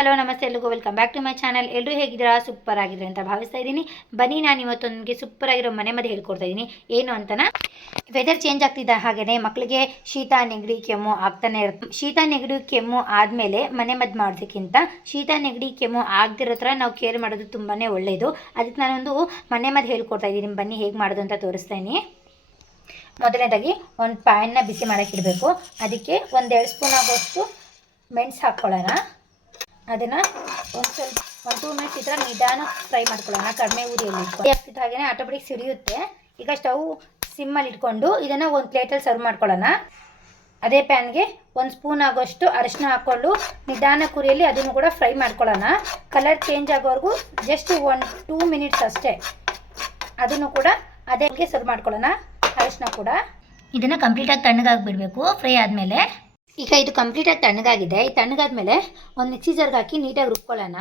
Hello, ನಮಸ್ತೆ ಎಲ್ರಿಗೂ. Welcome back to my channel ಎಲ್ಲರೂ ಹೇಗಿದ್ದೀರಾ? ಸೂಪರ್ ಆಗಿದ್ರೆ ಅಂತ ಭಾವಿಸ್ತಾ ಇದ್ದೀನಿ. ಬನ್ನಿ, ನಾನು ಇವತ್ತು ನನಗೆ ಸೂಪರ್ ಆಗಿರೋ ಮನೆ ಮದ್ದು ಹೇಳ್ಕೊಡ್ತಾ ಇದ್ದೀನಿ. ಏನು ಅಂತನ? ವೆದರ್ ಚೇಂಜ್ ಆಗ್ತಿದ್ದ ಹಾಗೆಯೇ ಮಕ್ಕಳಿಗೆ ಶೀತ, ನೆಗಡಿ, ಕೆಮ್ಮು ಆಗ್ತಾನೆ ಇರುತ್ತೆ ಶೀತ, ನೆಗಡಿ, ಕೆಮ್ಮು ಆದಮೇಲೆ ಮನೆ ಮದ್ದು ಮಾಡೋದಕ್ಕಿಂತ ಶೀತ, ನೆಗಡಿ, ಕೆಮ್ಮು ಆಗದಿರೋ ಥರ ನಾವು ಕೇರ್ ಮಾಡೋದು ತುಂಬಾ ಒಳ್ಳೆಯದು ಅದಕ್ಕೆ ನಾನೊಂದು ಮನೆ ಮದ್ದು ಹೇಳ್ಕೊಡ್ತಾ ಇದ್ದೀನಿ. ಬನ್ನಿ ಹೇಗೆ ಮಾಡೋದು ಅಂತ ತೋರಿಸ್ತೀನಿ ಮೊದಲನೇದಾಗಿ ಒಂದು ಪ್ಯಾನ್ನ ಬಿಸಿ ಮಾಡೋಕ್ಕಿಡಬೇಕು ಅದಕ್ಕೆ ಒಂದೆರಡು ಸ್ಪೂನ್ ಆಗೋಷ್ಟು ಮೆಣಸು ಹಾಕ್ಕೊಳ್ಳೋಣ. ಅದನ್ನು ಒಂದು ಸ್ವಲ್ಪ ಒಂದು ಟೂ ಮಿನಿಟ್ಸ್ ಈ ಥರ ನಿಧಾನ ಫ್ರೈ ಮಾಡ್ಕೊಳ್ಳೋಣ. ಕಡಿಮೆ ಊರಿಯಲ್ಲಿ ಇಟ್ಕೊಂಡು ಹಾಗೆಯೇ ಆಟೋಮೆಟಿಕ್ ಸಿಡಿಯುತ್ತೆ. ಈಗ ಸ್ಟವ್ ಸಿಮ್ಮಲ್ಲಿ ಇಟ್ಕೊಂಡು ಇದನ್ನು ಒಂದು ಪ್ಲೇಟಲ್ಲಿ ಸರ್ವ್ ಮಾಡ್ಕೊಳ್ಳೋಣ. ಅದೇ ಪ್ಯಾನ್ಗೆ ಒಂದು ಸ್ಪೂನ್ ಆಗೋಷ್ಟು ಅರಿಶಿನ ಹಾಕ್ಕೊಂಡು ನಿಧಾನ ಕುರಿಯಲ್ಲಿ ಅದನ್ನು ಕೂಡ ಫ್ರೈ ಮಾಡ್ಕೊಳ್ಳೋಣ. ಕಲರ್ ಚೇಂಜ್ ಆಗೋವರೆಗೂ ಜಸ್ಟ್ ಒನ್ ಟೂ ಮಿನಿಟ್ಸ್ ಅಷ್ಟೇ. ಅದನ್ನು ಕೂಡ ಅದೇ ಸರ್ವ್ ಮಾಡ್ಕೊಳ್ಳೋಣ. ಅರಿಶಿನ ಕೂಡ. ಇದನ್ನು ಕಂಪ್ಲೀಟಾಗಿ ತಣ್ಣಗಾಗಿ ಬಿಡಬೇಕು. ಫ್ರೈ ಆದಮೇಲೆ ಈಗ ಇದು ಕಂಪ್ಲೀಟಾಗಿ ತಣ್ಣಗಾಗಿದೆ. ಈ ತಣ್ಣಗಾದ್ಮೇಲೆ ಒಂದು ಮಿಕ್ಸಿ ಜಾರ್ಗೆ ಹಾಕಿ ನೀಟಾಗಿ ರುಬ್ಕೊಳ್ಳೋಣ.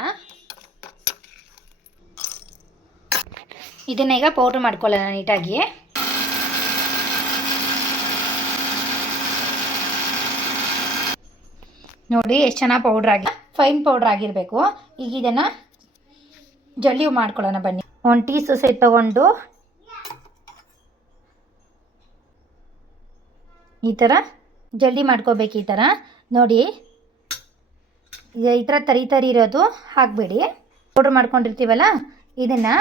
ಇದನ್ನ ಈಗ ಪೌಡ್ರ್ ಮಾಡ್ಕೊಳ್ಳೋಣ ನೀಟಾಗಿ. ನೋಡಿ ಎಷ್ಟು ಚೆನ್ನಾಗಿ ಪೌಡ್ರ್ ಆಗಿ ಫೈನ್ ಪೌಡ್ರ್ ಆಗಿರಬೇಕು. ಈಗ ಇದನ್ನು ಜಲ್ಲಿ ಮಾಡ್ಕೊಳ್ಳೋಣ ಬನ್ನಿ. ಒಂದು ಟೀ ಸೊಸೆ ತಗೊಂಡು ಈ ಥರ ಜಲ್ದಿ ಮಾಡ್ಕೋಬೇಕು ಈ ಥರ. ನೋಡಿ ಈ ಥರ ತರಿ ತರಿ ಇರೋದು ಹಾಕಬೇಡಿ. ಪೌಡ್ರ್ ಮಾಡ್ಕೊಂಡಿರ್ತೀವಲ್ಲ, ಇದನ್ನು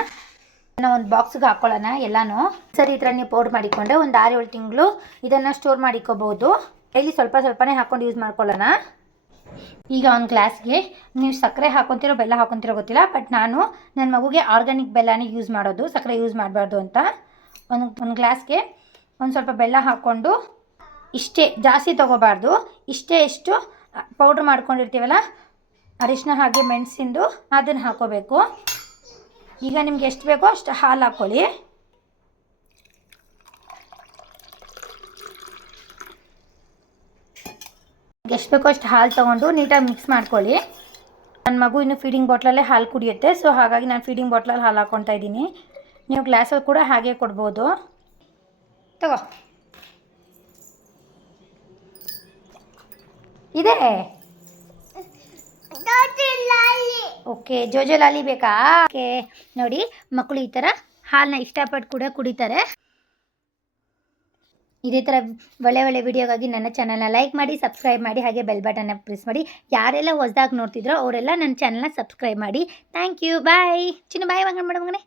ನಾವು ಒಂದು ಬಾಕ್ಸ್ಗೆ ಹಾಕ್ಕೊಳ್ಳೋಣ ಎಲ್ಲನೂ. ಸರಿ, ಈ ಥರ ನೀವು ಪೌಡ್ರ್ ಮಾಡಿಕೊಂಡೆ ಒಂದು ಆರು ಏಳು ತಿಂಗಳು ಇದನ್ನು ಸ್ಟೋರ್ ಮಾಡಿಕೋಬೋದು. ಇಲ್ಲಿ ಸ್ವಲ್ಪ ಸ್ವಲ್ಪನೇ ಹಾಕ್ಕೊಂಡು ಯೂಸ್ ಮಾಡ್ಕೊಳ್ಳೋಣ. ಈಗ ಒಂದು ಗ್ಲಾಸ್ಗೆ ನೀವು ಸಕ್ಕರೆ ಹಾಕೊತಿರೋ ಬೆಲ್ಲ ಹಾಕೊತಿರೋ ಗೊತ್ತಿಲ್ಲ ಬಟ್ ನಾನು ನನ್ನ ಮಗುಗೆ ಆರ್ಗ್ಯಾನಿಕ್ ಬೆಲ್ಲನೇ ಯೂಸ್ ಮಾಡೋದು, ಸಕ್ಕರೆ ಯೂಸ್ ಮಾಡಬಾರ್ದು ಅಂತ. ಒಂದು ಒಂದು ಗ್ಲಾಸ್ಗೆ ಒಂದು ಸ್ವಲ್ಪ ಬೆಲ್ಲ ಹಾಕ್ಕೊಂಡು ಇಷ್ಟೇ ಜಾಸ್ತಿ ತೊಗೋಬಾರ್ದು. ಇಷ್ಟೇ ಇಷ್ಟು ಪೌಡ್ರ್ ಮಾಡ್ಕೊಂಡಿರ್ತೀವಲ್ಲ ಅರಿಶಿನ ಹಾಗೆ ಮೆಣಸಿಂದು ಅದನ್ನು ಹಾಕೋಬೇಕು. ಈಗ ನಿಮ್ಗೆ ಎಷ್ಟು ಬೇಕೋ ಅಷ್ಟು ಹಾಲು ಹಾಕ್ಕೊಳ್ಳಿ ಎಷ್ಟು ಬೇಕೋ ಅಷ್ಟು ಹಾಲು ತೊಗೊಂಡು ನೀಟಾಗಿ ಮಿಕ್ಸ್ ಮಾಡ್ಕೊಳ್ಳಿ. ನನ್ನ ಮಗು ಇನ್ನು ಫೀಡಿಂಗ್ ಬಾಟ್ಲಲ್ಲೇ ಹಾಲು ಕುಡಿಯುತ್ತೆ ಸೊ ಹಾಗಾಗಿ ನಾನು ಫೀಡಿಂಗ್ ಬಾಟ್ಲಲ್ಲಿ ಹಾಲು ಹಾಕ್ಕೊತಾ ಇದ್ದೀನಿ. ನೀವು ಗ್ಲಾಸಲ್ಲಿ ಕೂಡ ಹಾಗೆ ಕೊಡ್ಬೋದು. ತಗೋ. ಇದೆ? ಓಕೆ ಜೋಜೋ ಲಾಲಿ ಬೇಕಾ? ಓಕೆ ನೋಡಿ ಮಕ್ಕಳು ಈ ಥರ ಹಾಲನ್ನ ಇಷ್ಟಪಟ್ಟು ಕೂಡ ಕುಡಿತಾರೆ. ಇದೇ ಥರ ಒಳ್ಳೆ ಒಳ್ಳೆ ವಿಡಿಯೋಗಾಗಿ ನನ್ನ ಚಾನಲ್ನ ಲೈಕ್ ಮಾಡಿ ಸಬ್ಸ್ಕ್ರೈಬ್ ಮಾಡಿ ಹಾಗೆ ಬೆಲ್ ಬಟನ್ನ ಪ್ರೆಸ್ ಮಾಡಿ. ಯಾರೆಲ್ಲ ಹೊಸ್ದಾಗಿ ನೋಡ್ತಿದ್ರೋ ಅವರೆಲ್ಲ ನನ್ನ ಚಾನಲ್ನ ಸಬ್ಸ್ಕ್ರೈಬ್ ಮಾಡಿ. ಥ್ಯಾಂಕ್ ಯು ಬಾಯ್ ಚಿನ್ನ ಬಾಯ್ ಮಗನ ಮಗನೇ.